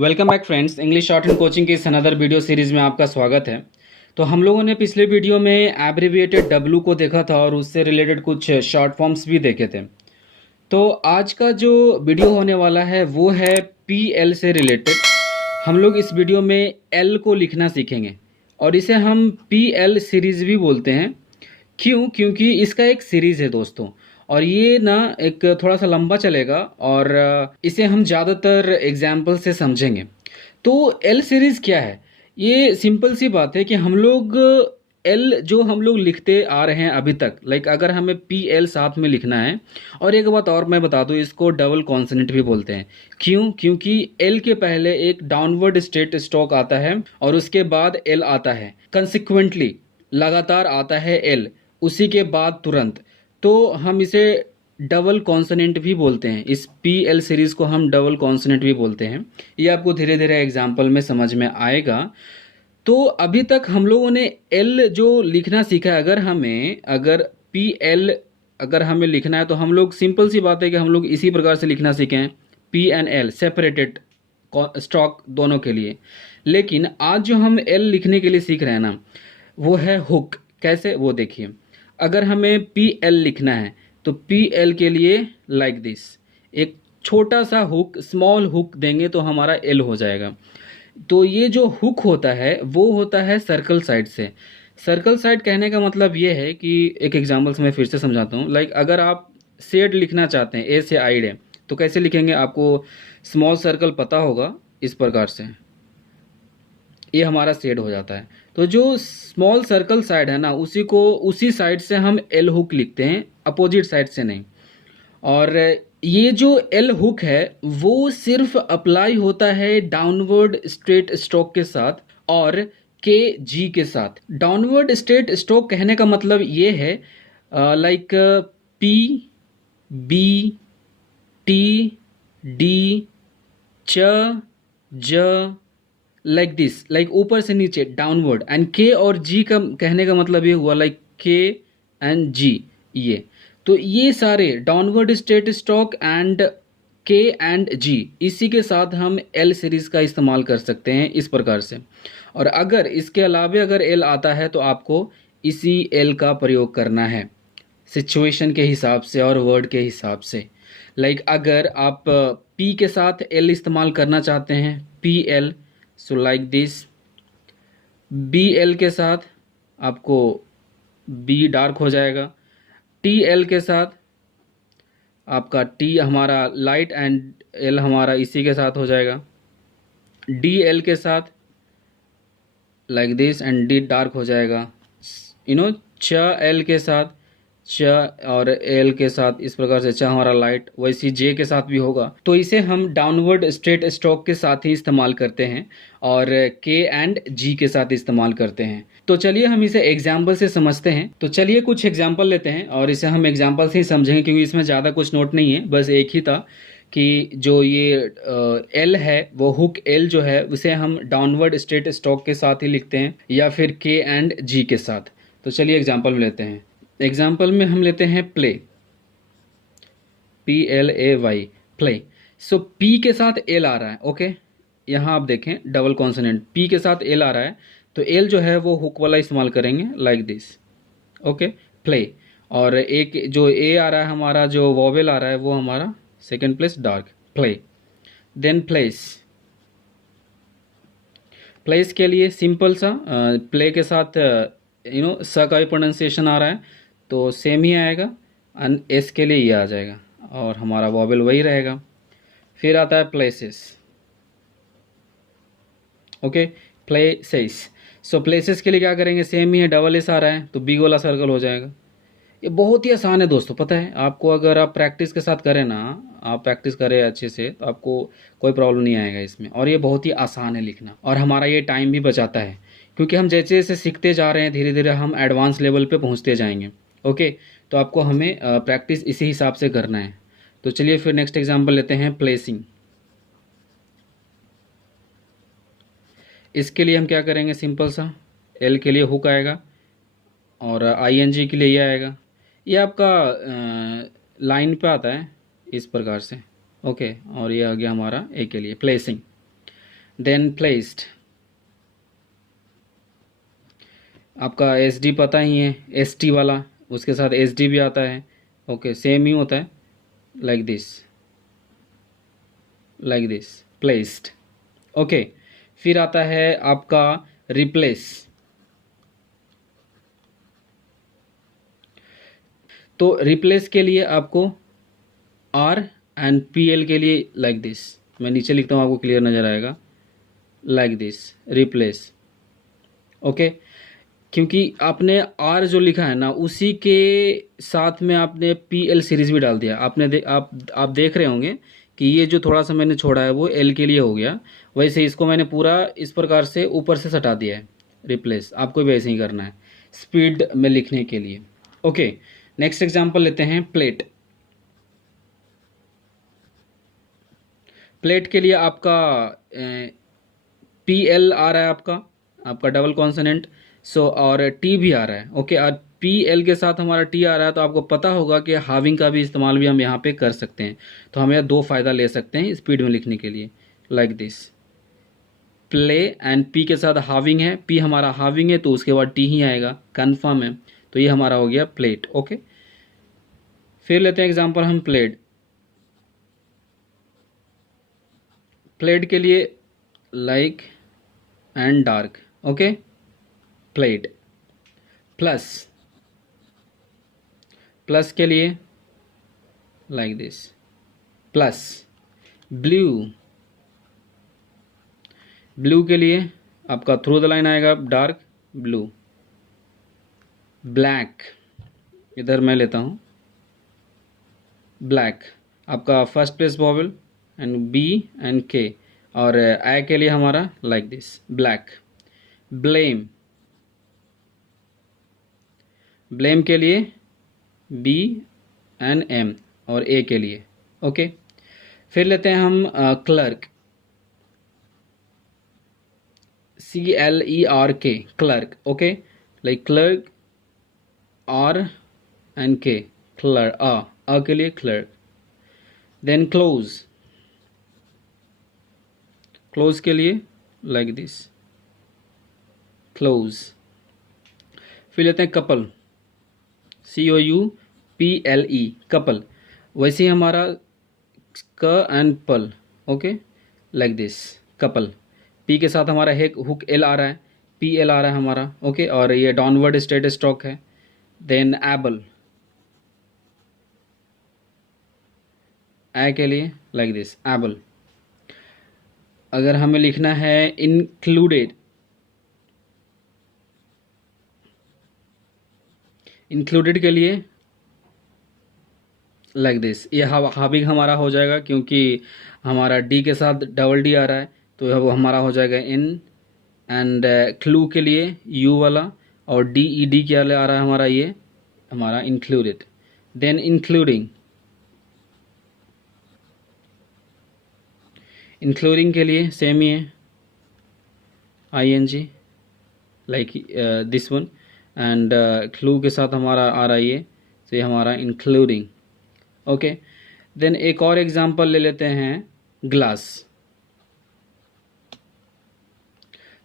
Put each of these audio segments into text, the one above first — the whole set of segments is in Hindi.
Welcome back friends, English short and coaching की इस अनदर वीडियो सीरीज़ में आपका स्वागत है। तो हम लोगों ने पिछले वीडियो में एब्रिविएटेड डब्ल्यू को देखा था और उससे रिलेटेड कुछ शॉर्ट फॉर्म्स भी देखे थे। तो आज का जो वीडियो होने वाला है वो है पी एल से रिलेटेड। हम लोग इस वीडियो में एल को लिखना सीखेंगे और इसे हम पी एल सीरीज़ भी बोलते हैं। क्यों? क्योंकि इसका एक सीरीज़ है दोस्तों, और ये ना एक थोड़ा सा लंबा चलेगा और इसे हम ज़्यादातर एग्जाम्पल से समझेंगे। तो एल सीरीज़ क्या है? ये सिंपल सी बात है कि हम लोग एल जो हम लोग लिखते आ रहे हैं अभी तक, लाइक अगर हमें पी एल साथ में लिखना है। और एक बात और मैं बता दूं, इसको डबल कॉन्सोनेंट भी बोलते हैं। क्यों? क्योंकि एल के पहले एक डाउनवर्ड स्ट्रेट स्ट्रोक आता है और उसके बाद एल आता है, कंसिक्वेंटली लगातार आता है एल उसी के बाद तुरंत। तो हम इसे डबल कॉन्सोनेंट भी बोलते हैं। इस पी एल सीरीज़ को हम डबल कॉन्सोनेंट भी बोलते हैं। ये आपको धीरे धीरे एग्जाम्पल में समझ में आएगा। तो अभी तक हम लोगों ने एल जो लिखना सीखा है, अगर पी एल अगर हमें लिखना है तो हम लोग, सिंपल सी बात है कि हम लोग इसी प्रकार से लिखना सीखे हैं, P N L separated stroke दोनों के लिए। लेकिन आज जो हम एल लिखने के लिए सीख रहे हैं ना, वो है हुक। कैसे? वो देखिए, अगर हमें पी एल लिखना है तो पी एल के लिए लाइक दिस, एक छोटा सा हुक, स्मॉल हुक देंगे तो हमारा एल हो जाएगा। तो ये जो हुक होता है वो होता है सर्कल साइड से। सर्कल साइड कहने का मतलब ये है कि, एक एग्जांपल से मैं फिर से समझाता हूँ। लाइक अगर आप शेड लिखना चाहते हैं, ए से आइड है, तो कैसे लिखेंगे? आपको स्मॉल सर्कल पता होगा, इस प्रकार से ये हमारा शेड हो जाता है। तो जो स्मॉल सर्कल साइड है ना, उसी साइड से हम एल हुक लिखते हैं, अपोजिट साइड से नहीं। और ये जो एल हुक है वो सिर्फ अप्लाई होता है डाउनवर्ड स्ट्रेट स्ट्रोक के साथ और के जी के साथ। डाउनवर्ड स्ट्रेट स्ट्रोक कहने का मतलब ये है, like P B T D च ज, लाइक दिस, लाइक ऊपर से नीचे डाउनवर्ड। एंड के और जी का कहने का मतलब ये हुआ, लाइक के एंड जी, ये। तो ये सारे डाउनवर्ड स्ट्रेट स्ट्रोक एंड के एंड जी, इसी के साथ हम एल सीरीज का इस्तेमाल कर सकते हैं इस प्रकार से। और अगर इसके अलावे अगर एल आता है तो आपको इसी एल का प्रयोग करना है, सिचुएशन के हिसाब से और वर्ड के हिसाब से। लाइक अगर आप पी के साथ एल इस्तेमाल करना चाहते हैं, P L, so like this. B L के साथ आपको बी डार्क हो जाएगा। टी एल के साथ आपका टी हमारा लाइट एंड एल हमारा इसी के साथ हो जाएगा। डी एल के साथ like this and D dark हो जाएगा। च एल के साथ च और एल के साथ इस प्रकार से च हमारा लाइट, वैसी जे के साथ भी होगा। तो इसे हम डाउनवर्ड स्ट्रेट स्ट्रोक के साथ ही इस्तेमाल करते हैं और के एंड जी के साथ इस्तेमाल करते हैं। तो चलिए हम इसे एग्जाम्पल से समझते हैं। तो चलिए कुछ एग्जाम्पल लेते हैं और इसे हम एग्जाम्पल से ही समझेंगे, क्योंकि इसमें ज़्यादा कुछ नोट नहीं है, बस एक ही था कि जो ये एल है, वो हुक एल जो है उसे हम डाउनवर्ड स्ट्रेट स्ट्रोक के साथ ही लिखते हैं या फिर के एंड जी के साथ। तो चलिए एग्जाम्पल में लेते हैं। एग्जाम्पल में हम लेते हैं play, P L A Y, play. So P के साथ एल आ रहा है, ओके। यहाँ आप देखें डबल कॉन्सोनेंट, पी के साथ एल आ रहा है तो एल जो है वो हुक वाला इस्तेमाल करेंगे, लाइक दिस, ओके, प्ले। और एक जो ए आ रहा है हमारा, जो वॉवेल आ रहा है, वो हमारा second place dark, play. Then place, place के लिए सिंपल सा प्ले के साथ स का भी प्रोनाउंसिएशन आ रहा है तो सेम ही आएगा, एंड एस के लिए ये आ जाएगा और हमारा वॉवेल वही रहेगा। फिर आता है प्लेसेस, ओके, प्लेसेस। सो प्लेसेस के लिए क्या करेंगे? सेम ही है, डबल एस आ रहा है तो बिग वाला सर्कल हो जाएगा। ये बहुत ही आसान है दोस्तों, पता है आपको। अगर आप प्रैक्टिस के साथ करें ना, आप प्रैक्टिस करें अच्छे से, तो आपको कोई प्रॉब्लम नहीं आएगा इसमें। और ये बहुत ही आसान है लिखना, और हमारा ये टाइम भी बचाता है, क्योंकि हम जैसे जैसे सीखते जा रहे हैं धीरे धीरे हम एडवांस लेवल पे पहुंचते जाएंगे, ओके। तो आपको हमें प्रैक्टिस इसी हिसाब से करना है। तो चलिए फिर नेक्स्ट एग्जाम्पल लेते हैं, प्लेसिंग। इसके लिए हम क्या करेंगे? सिंपल सा, एल के लिए हुक आएगा और आई एन जी के लिए ये आएगा। ये आपका लाइन पे आता है इस प्रकार से, ओके। और ये आ गया हमारा ए के लिए, प्लेसिंग। देन प्लेस्ड, आपका एस डी पता ही है, एस टी वाला, उसके साथ एस डी भी आता है। ओके, सेम ही होता है, like this, like this, placed. Okay, फिर आता है आपका रिप्लेस। तो रिप्लेस के लिए आपको आर एंड पी एल के लिए लाइक दिस, मैं नीचे लिखता हूँ, आपको क्लियर नज़र आएगा, लाइक दिस, रिप्लेस। ओके, क्योंकि आपने आर जो लिखा है ना, उसी के साथ में आपने पी एल सीरीज भी डाल दिया। आप देख रहे होंगे कि ये जो थोड़ा सा मैंने छोड़ा है वो एल के लिए हो गया, वैसे इसको मैंने पूरा इस प्रकार से ऊपर से सटा दिया है, रिप्लेस। आपको भी ऐसे ही करना है स्पीड में लिखने के लिए। ओके, नेक्स्ट एग्जांपल लेते हैं, प्लेट। प्लेट के लिए आपका पी एल आ रहा है, आपका डबल कॉन्सोनेंट, सो और टी भी आ रहा है। ओके, और पी एल के साथ हमारा टी आ रहा है, तो आपको पता होगा कि हाविंग का भी इस्तेमाल भी हम यहाँ पे कर सकते हैं। तो हम यह दो फ़ायदा ले सकते हैं स्पीड में लिखने के लिए, like this, play and P के साथ हाविंग है, पी हमारा हाविंग है तो उसके बाद टी ही आएगा, कन्फर्म है। तो ये हमारा हो गया प्लेट। ओके, फिर लेते हैं एग्जाम्पल हम प्लेड। प्लेड के लिए like and dark, okay, played. Plus, plus के लिए like this, plus. Blue, blue के लिए आपका थ्रू द लाइन आएगा डार्क ब्लू। ब्लैक, इधर मैं लेता हूँ ब्लैक, आपका first place vowel and B and K, और आई के लिए हमारा like this, black. Blame, blame के लिए बी एंड एम, और ए के लिए। ओके, फिर लेते हैं हम clerk, C L E R K, clerk. Okay, like clerk, R and K, clerk, A के लिए क्लर्क। देन क्लोज, क्लोज के लिए लाइक दिस, क्लोज। फिर लेते हैं couple, C O U P L E, couple. वैसे ही हमारा क एंड पल, okay, like this, couple. P के साथ हमारा हुक एल आ रहा है, पी एल आ रहा है हमारा। ओके, और ये डाउनवर्ड स्ट्रेट स्ट्रोक है। देन एबल, ए के लिए लाइक दिस, एबल। अगर हमें लिखना है इंक्लूडेड, इंक्लूडेड के लिए लाइक दिस, ये हाविंग हमारा हो जाएगा, क्योंकि हमारा डी के साथ डबल डी आ रहा है, तो अब हमारा हो जाएगा इन। एंड क्लू के लिए यू वाला, और डी ई डी क्या आ रहा है हमारा, ये हमारा इंक्लूडेड। देन इंक्लूडिंग, इंक्लूडिंग के लिए सेम ही है, I N G, like this one. And clue के साथ हमारा आ रहा है ये, तो ये हमारा इंक्लूडिंग। ओके, देन एक और एग्जांपल ले लेते हैं, ग्लास।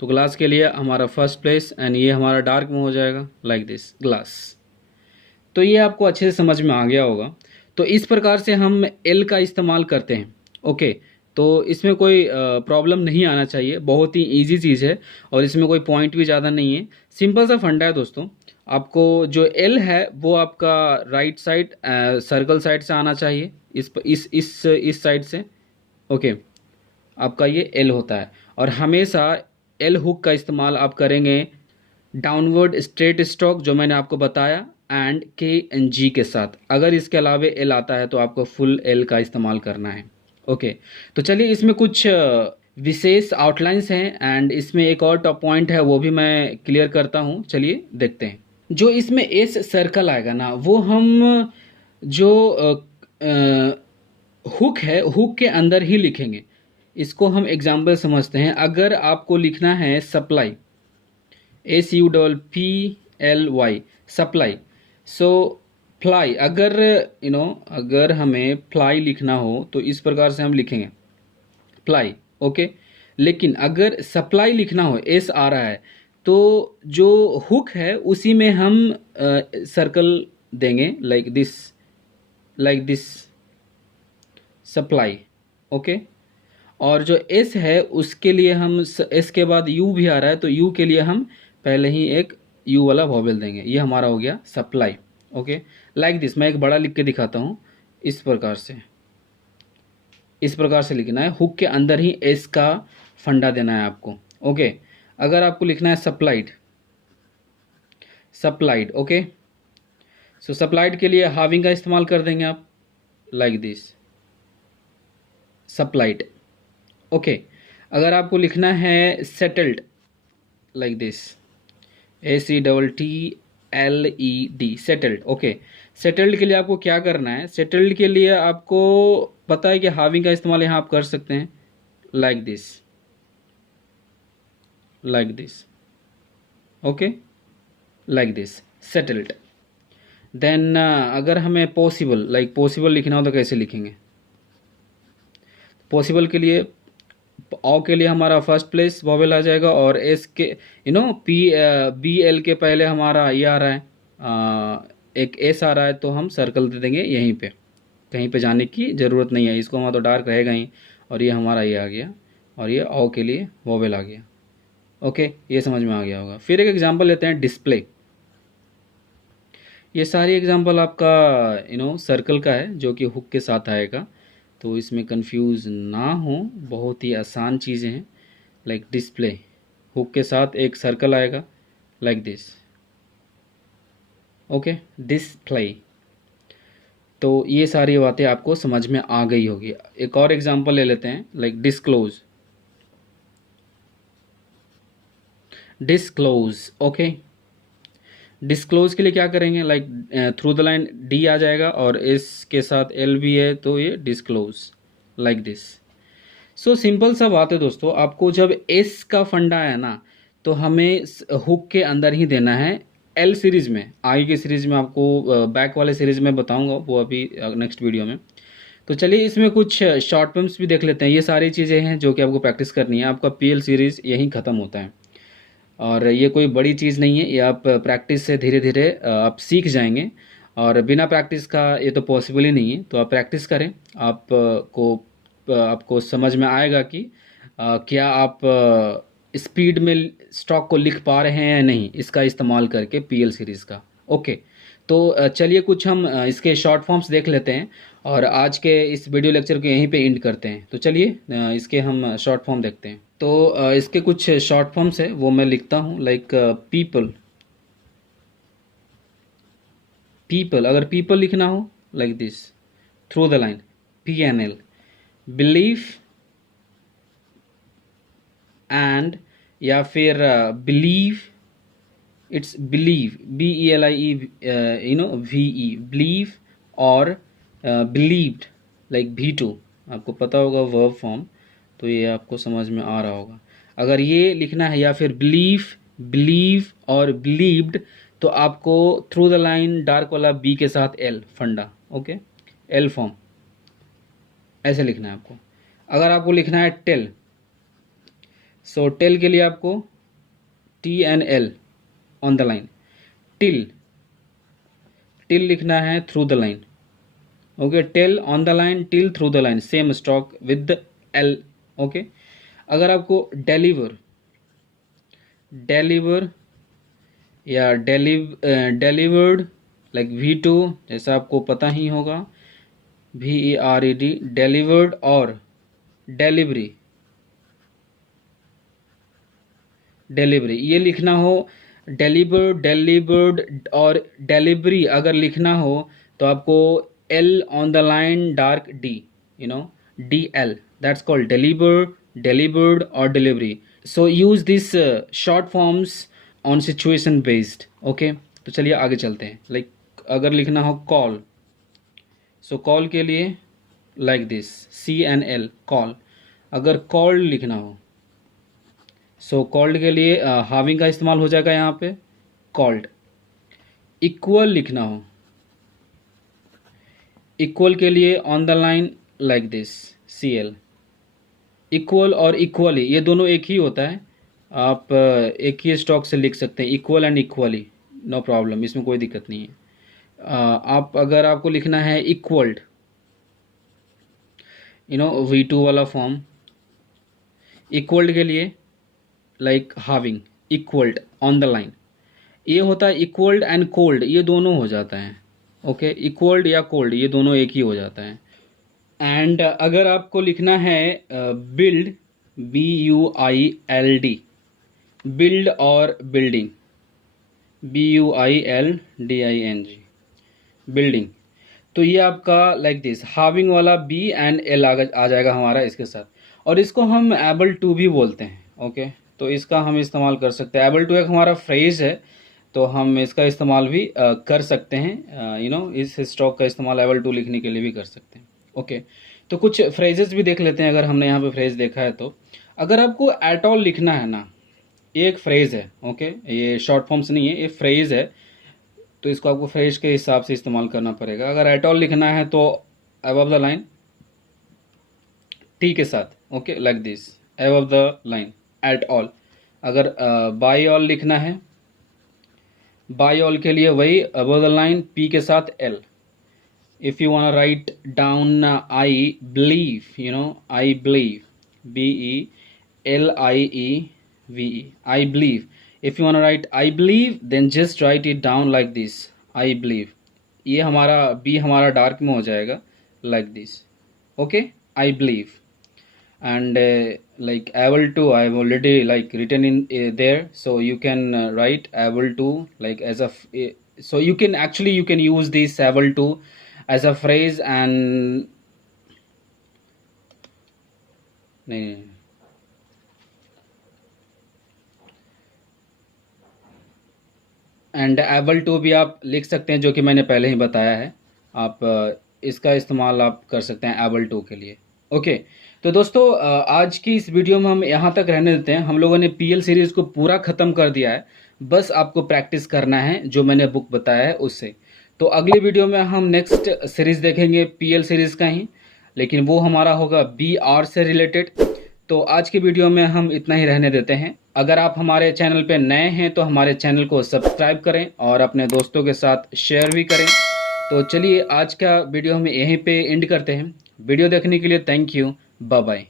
तो ग्लास के लिए हमारा फर्स्ट प्लेस एंड ये हमारा डार्क में हो जाएगा, लाइक दिस, ग्लास। तो ये आपको अच्छे से समझ में आ गया होगा। तो इस प्रकार से हम एल का इस्तेमाल करते हैं। ओके, तो इसमें कोई प्रॉब्लम नहीं आना चाहिए, बहुत ही इजी चीज़ है, और इसमें कोई पॉइंट भी ज़्यादा नहीं है, सिंपल सा फंडा है दोस्तों। आपको जो एल है वो आपका राइट साइड सर्कल साइड से आना चाहिए, इस साइड से। ओके, आपका ये एल होता है, और हमेशा एल हुक का इस्तेमाल आप करेंगे डाउनवर्ड स्ट्रेट स्ट्रोक जो मैंने आपको बताया, एंड के एंड जी के साथ। अगर इसके अलावा एल आता है तो आपको फुल एल का इस्तेमाल करना है। ओके, तो चलिए इसमें कुछ विशेष आउटलाइंस हैं, एंड इसमें एक और टॉप पॉइंट है वो भी मैं क्लियर करता हूँ। चलिए देखते हैं। जो इसमें एस सर्कल आएगा ना, वो हम जो हुक है, हुक के अंदर ही लिखेंगे। इसको हम एग्जाम्पल समझते हैं। अगर आपको लिखना है सप्लाई, SUPPLY, सप्लाई, सो फ्लाई, अगर अगर हमें फ्लाई लिखना हो तो इस प्रकार से हम लिखेंगे फ्लाई। ओके, लेकिन अगर सप्लाई लिखना हो, एस आ रहा है, तो जो हुक है उसी में हम सर्कल देंगे, लाइक दिस सप्लाई। ओके। और जो एस है उसके लिए हम एस के बाद यू भी आ रहा है, तो यू के लिए हम पहले ही एक यू वाला वॉवेल देंगे। ये हमारा हो गया सप्लाई। ओके। लाइक दिस, मैं एक बड़ा लिख के दिखाता हूँ। इस प्रकार से लिखना है, हुक के अंदर ही एस का फंडा देना है आपको। ओके। अगर आपको लिखना है सप्लाइड। ओके। सो सप्लाइड के लिए हाविंग का इस्तेमाल कर देंगे आप, लाइक दिस सप्लाइड। ओके। अगर आपको लिखना है settled, like this ACTTLED, settled. Okay. Settled के लिए आपको क्या करना है, सेटल्ड के लिए आपको पता है कि हाविंग का इस्तेमाल यहाँ आप कर सकते हैं, like this. Okay, like this settled. Then अगर हमें पॉसिबल लिखना हो तो कैसे लिखेंगे? पॉसिबल के लिए ओ के लिए हमारा फर्स्ट प्लेस वॉवेल आ जाएगा, और एस के BL के पहले हमारा ये आ रहा है, एक एस आ रहा है, तो हम सर्कल दे देंगे यहीं पे, कहीं पे जाने की ज़रूरत नहीं है। इसको हमारा तो डार्क रहेगा ही, और ये हमारा ये आ गया, और ये ओ के लिए वॉवेल आ गया। ओके, ये समझ में आ गया होगा। फिर एक एग्जांपल लेते हैं, डिस्प्ले। ये सारी एग्जांपल आपका सर्कल का है, जो कि हुक के साथ आएगा, तो इसमें कंफ्यूज ना हो, बहुत ही आसान चीज़ें हैं। लाइक डिस्प्ले, हुक के साथ एक सर्कल आएगा, लाइक दिस। Okay, display. तो ये सारी बातें आपको समझ में आ गई होगी। एक और एग्जांपल ले लेते हैं, लाइक डिस्क्लोज। ओके। डिस्क्लोज के लिए क्या करेंगे, like through the line D आ जाएगा, और इस के साथ एल भी है, तो ये disclose, like this. So simple सा बात है दोस्तों, आपको जब एस का फंडा है ना, तो हमें हुक के अंदर ही देना है। एल सीरीज में, आगे की सीरीज में आपको बैक वाले सीरीज में बताऊंगा, वो अभी नेक्स्ट वीडियो में। तो चलिए इसमें कुछ शॉर्ट फिल्म्स भी देख लेते हैं। ये सारी चीज़ें हैं जो कि आपको प्रैक्टिस करनी है। आपका PL सीरीज़ यहीं ख़त्म होता है, और ये कोई बड़ी चीज़ नहीं है, ये आप प्रैक्टिस से धीरे धीरे आप सीख जाएंगे, और बिना प्रैक्टिस का ये तो पॉसिबल ही नहीं है। तो आप प्रैक्टिस करें, आपको समझ में आएगा कि क्या आप स्पीड में स्टॉक को लिख पा रहे हैं या नहीं, इसका इस्तेमाल करके PL सीरीज़ का। ओके। तो चलिए कुछ हम इसके शॉर्ट फॉर्म्स देख लेते हैं, और आज के इस वीडियो लेक्चर को यहीं पे एंड करते हैं। तो चलिए इसके हम शॉर्ट फॉर्म देखते हैं। तो इसके कुछ शॉर्ट फॉर्म्स है, वो मैं लिखता हूँ, लाइक पीपल। अगर पीपल लिखना हो, like this through the line PNL। Belief and, या फिर believe, it's believe, BELIE, VE, believe, और बिलीव्ड, लाइक V2। आपको पता होगा वर्ब फॉर्म, तो ये आपको समझ में आ रहा होगा। अगर ये लिखना है, या फिर बिलीव और बिलीव्ड, तो आपको थ्रू द लाइन डार्क वाला B के साथ L फंडा। ओके, L फॉर्म ऐसे लिखना है आपको। अगर आपको लिखना है टेल, सो टेल के लिए आपको TNL on the line. Till लिखना है through the line. Okay, tell on the line, till through the line, same stock with L। Okay. अगर आपको डिलीवर या डिलीवर्ड, लाइक V2, जैसा आपको पता ही होगा, VERED, डिलीवर्ड, और डिलीवरी ये लिखना हो, डिलीवर्ड और डिलीवरी अगर लिखना हो, तो आपको L on the line dark D, DL, that's called delivered और delivery. So use this short forms on situation based. Okay, तो चलिए आगे चलते हैं। लाइक अगर लिखना हो कॉल, सो कॉल के लिए लाइक दिस CNL, कॉल। अगर कॉल्ड लिखना हो, सो कॉल्ड के लिए हाविंग का इस्तेमाल हो जाएगा यहाँ पे, कॉल्ड। इक्वल लिखना हो, इक्वल के लिए on the line, like this CL। Equal और इक्वली ये दोनों एक ही होता है। आप एक ही स्टॉक से लिख सकते हैं, equal and equally, no problem, इसमें कोई दिक्कत नहीं है। आप अगर आपको लिखना है इक्वल्ड, V2 वाला फॉर्म, इक्वल्ड के लिए like having, equalled, on the line, ये होता है इक्वल्ड एंड कोल्ड, ये दोनों हो जाता है। ओके, इक्वल्ड या कोल्ड ये दोनों एक ही हो जाता है। एंड अगर आपको लिखना है बिल्ड, BUILD, बिल्ड और बिल्डिंग, BUILDING, बिल्डिंग, तो ये आपका लाइक दिस हाविंग वाला B एंड L आ जाएगा हमारा इसके साथ। और इसको हम एबल टू भी बोलते हैं। ओके, तो इसका हम इस्तेमाल कर सकते हैं। एबल टू एक हमारा फ्रेज है, तो हम इसका इस्तेमाल भी कर सकते हैं। इस स्टॉक का इस्तेमाल एबल टू लिखने के लिए भी कर सकते हैं। ओके, तो कुछ फ्रेजेस भी देख लेते हैं। अगर हमने यहाँ पे फ्रेज देखा है तो अगर आपको एट ऑल लिखना है ना, ये एक फ्रेज है। ओके, ये शॉर्ट फॉर्म्स नहीं है, ये फ्रेज है, तो इसको आपको फ्रेज के हिसाब से इस्तेमाल करना पड़ेगा। अगर एट ऑल लिखना है तो अबव द लाइन, टी के साथ, okay, like this, above the line, at all. अगर बाई ऑल लिखना है, बाई ऑल के लिए वही अबव द लाइन, पी के साथ L. If you want write down I believe, I believe, BELIEVE, I believe. If you want to write I believe, then just write it down like this, I believe. ये हमारा B हमारा डार्क में हो जाएगा like this. Okay, I believe. And like able to, I've already like written in there, so you can write able to like as a so you can use this able to as a phrase and नहीं, एंड एबल टू भी आप लिख सकते हैं, जो कि मैंने पहले ही बताया है। आप इसका इस्तेमाल आप कर सकते हैं एबल टू के लिए। ओके, तो दोस्तों आज की इस वीडियो में हम यहाँ तक रहने देते हैं। हम लोगों ने PL सीरीज़ को पूरा ख़त्म कर दिया है, बस आपको प्रैक्टिस करना है जो मैंने बुक बताया है उससे। तो अगली वीडियो में हम नेक्स्ट सीरीज़ देखेंगे PL सीरीज़ का ही, लेकिन वो हमारा होगा BR से रिलेटेड। तो आज की वीडियो में हम इतना ही रहने देते हैं। अगर आप हमारे चैनल पे नए हैं तो हमारे चैनल को सब्सक्राइब करें और अपने दोस्तों के साथ शेयर भी करें। तो चलिए आज का वीडियो हम यहीं पे एंड करते हैं। वीडियो देखने के लिए थैंक यू, बाय बाय।